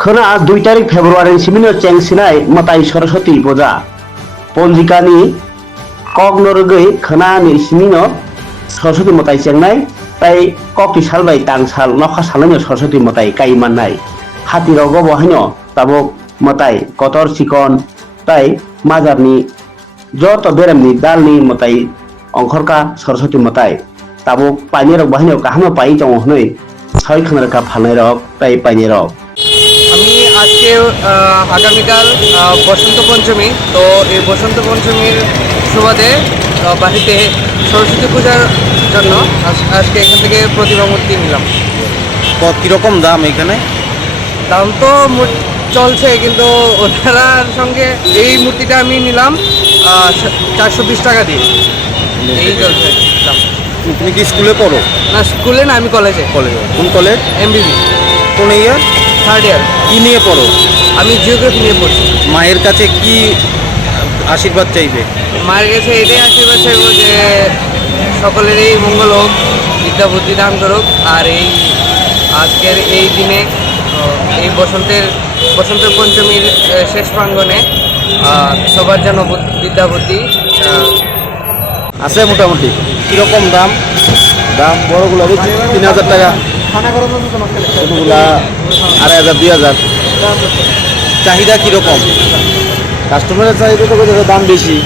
खोना 2 तारिख फेब्रुवारी सिमिनो चेंगसिनाय मताई सरस्वती पूजा पन्जिकानि कगनरगै खोना नि सिमिनो सरस्वती मताई चेंगनाय ताई कक्ति सालबाय तांसाल नखा सालनो सरस्वती मताई काइमाननाय हातिराव बहायनो ताबो मताई कतर चिकन ताई माजारनि जत बेरामनि दालनि मताई अंखरका सरस्वती मताई ताबो पाइनेरक बहायनो काहामो पाइ दङ हनै ছয় খানারকা ফালাই রক তাই পাইনি রক আমি আজকে আগামীকাল বসন্ত পঞ্চমী, তো এই বসন্ত পঞ্চমীর সুবাদে বাড়িতে সরস্বতী পূজার জন্য আজকে এখান থেকে প্রতিমা মূর্তি নিলাম। কীরকম দাম এখানে? দাম তো চলছে, কিন্তু ওনার সঙ্গে এই মূর্তিটা আমি নিলাম 420 টাকা দিয়ে। এই চলছে দাম। তুমি কি স্কুলে পড়ো? না, স্কুলে না, আমি কলেজে। কলেজে? কোন কলেজ? এমবিবি। কোন ইয়ার? 3rd ইয়ার। কি নিয়ে পড়ো? আমি জিওগ্রাফি নিয়ে পড়ছি। মায়ের কাছে কি আশীর্বাদ চাইবে? মায়ের কাছে এটাই আশীর্বাদ চাইব যে সকলেরই মঙ্গল হোক, বিদ্যা বুদ্ধি দান করুক, আর এই আজকের এই দিনে এই বসন্ত পঞ্চমীর শেষ প্রাঙ্গণে সবার যেন বিদ্যা বুদ্ধি আছে মোটামুটি। কীরকম দাম? দাম বড়গুলো 3000 টাকা, ছোটোগুলা 2500 2000। চাহিদা কীরকম? কাস্টমারের চাহিদা তো দাম বেশি,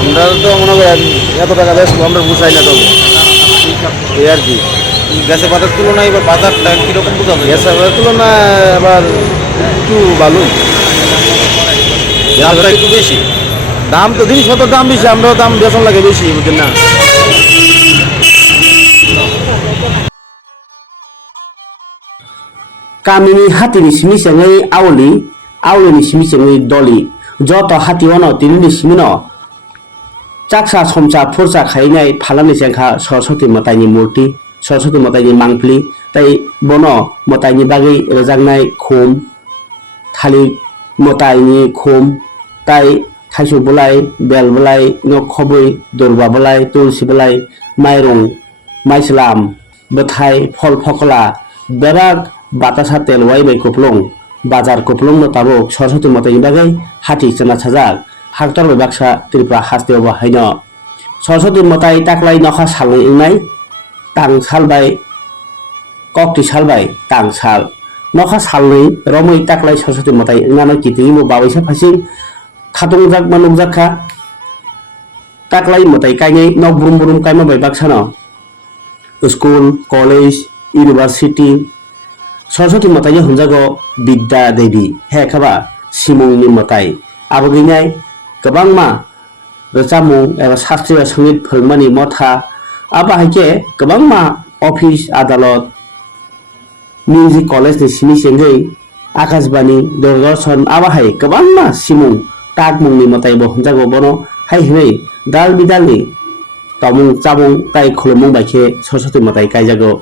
আমরা তো মনে করেন এত টাকা বেশি আমরা বুঝাই না, তবে এই আর কি। গ্যাসের পাতার তুলনায় এবার বাজারটা কীরকম বোঝা যায়? গ্যাসের পাতার তুলনায় আবার একটু ভালোই, দামটা একটু বেশি। দাম তো জিনিসপত্রের দাম বেশি, আমরাও দাম বেতন লাগে বেশি, বুঝছেন না? কামিনি হাতিনি সিমি সেঙै आवलिनि सिमी सेङै दलि जत हाति अन तिनि सिमिनो चाक्सा समचा फुरचा खाइनाय फालानि सेंखा सरस्वती मताइनि मूर्ति सरस्वती मताइनि मांफ्लि ताई बनो मताइनि बागै रोजांनाय खुम थालि मताइनि खुम ताई थाइसु बलाय बेल बलाय नखबै दुर्बा बलाय तुलसी बलाय माइरं माइसलाम बथाय फल फकला बेराग बातासा तेल वाइबाय कुपलं बाजार कुपलं ताबो सरस्वती मताइनि बागै हाति चना साजाक हाक्टर बाक्सा त्रिपुरा हास्तेव बाहायनो सरस्वती मताइ ताक्लाय नखा सालनै इंनाय तां सालबाय कक्ति सालबाय तां साल नखा सालनै रमै ताक्लाय सरस्वती मताइ इंनानो कितिमो बावैसा फासि खातुंजाक मानुजाखा ताक्लाय मताइ काइनै न बुरुम बुरुम काइमा bye बाक्सानो school college university Saraswati मताइनि हुंजागो विद्या देवी हे खाबा सिमुंनि मताइ आबगैनाय गोबां मा रोजामु एबा शास्त्रीय संगीत फोरोंमानि मथा आबाहायके गोबां मा अफिस आदालत मिउजिक कलेज नि सिमी सेंगै आकाशबाणी दूरदर्शन आबाहाय गोबां मा सिमुं ताक मुंनि मताइ बो हुंजागो बनो हाय हिनै दाल बिदालनि तमुं चामुं ताइ खुलुमुं बायखे सरस्वती मताइ काइजागो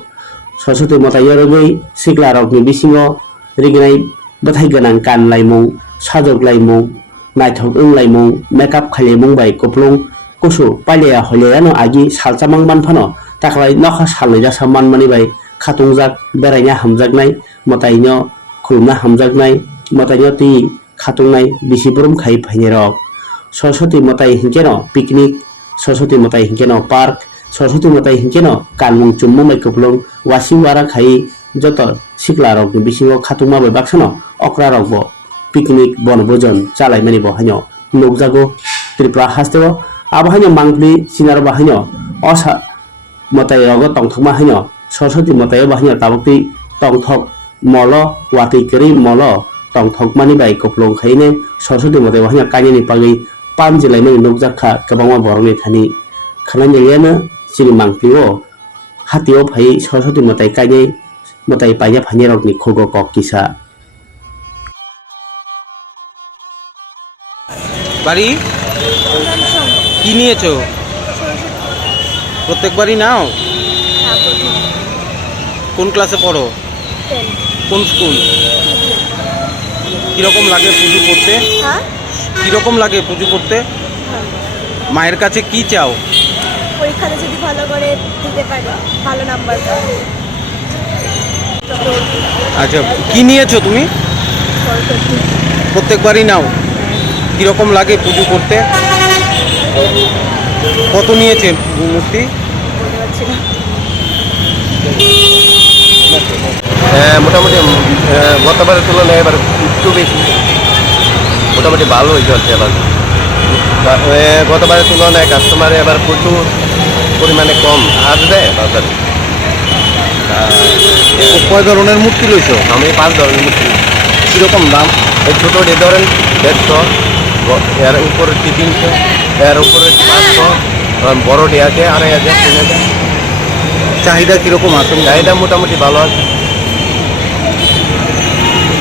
सरस्वती मताइ रगै सिक्ला रकनि बिसिङो रिगनाय बथाय गोनां गानलायमुं साजोगलायमुं नायथक ओंलायमुं मेकआप खालायमुं बाय कुपलं कुसु पालिया हलियानो आगि सालचामां मानफानो ताक्लाय नखा सालनै जासा मानमानि बाय खातुंजाक बेरायना हामजागनाय मताइनो खुलुमना हामजागनाय मताइनो ति खातुंनाय बिसिब्रुम खाइ फाइनेरक सरस्वती मताइ हिंकेनो पिकनिक सरस्वती मताइ हिंकेनो पार्क सरस्वती मताइ हिंकेनो कानमुं चुम्मुं बाय कुपलं वासिं वारा खाइ जत सिक्ला रकनि बिसिङो खातुंमा बाय बाक्सानो अक्रा रकबो पिकनिक बनभोजन चालायमानि बहायनो नुकजागो त्रिपुरा हास्तेव आबहायनो मांफ्लि सिनार बाहायनो असा मताइ रग तंथमा हायनो सरस्वती मताइ बाहायनो ताबक्ति तंथक मल वाति करि मल तंथक मानि बाय कुपलं खाइने सरस्वती मताइ बाहायनो काइनि पागै पान जिलायमानि नुकजाखा गोबांमा बरंनि थानि खालायनायानो सिनि मांफ्लिओ हातिओ फाइ सरस्वती मताइ काइने मताइ पाइया फाइने रकनि खोगो कक किसा বাড়ি কি নিয়েছো? প্রত্যেকবারই নাও? কোন ক্লাসে পড়ো? কোন স্কুল? কিরকম লাগে পুজো করতে? কিরকম লাগে পুজো করতে? মায়ের কাছে কি চাও? পরীক্ষাতে যদি ভালো করে দিতে পারি, ভালো নাম্বার পাবো। আচ্ছা, কি নিয়েছো তুমি? সরস্বতী। প্রত্যেকবারই নাও? কীরকম লাগে পুজো করতে? কত নিয়েছে মূর্তি? বলতে পারছি না। মোটামুটি গতবারের তুলনায় এবার একটু বেশি, মোটামুটি ভালোই চলছে এবার। গতবারের তুলনায় কাস্টমার এবার প্রচুর পরিমাণে কম আসবে বাজারে। কয় ধরনের মূর্তি রয়েছে? আমি 5 ধরনের মূর্তি। কীরকম দাম? এই ছোটোটি ধরেন 150, এর উপরে 300, এর উপরে 500, বড়টি আছে 2500, 3000। চাহিদা কীরকম আছে? চাহিদা মোটামুটি ভালো আছে।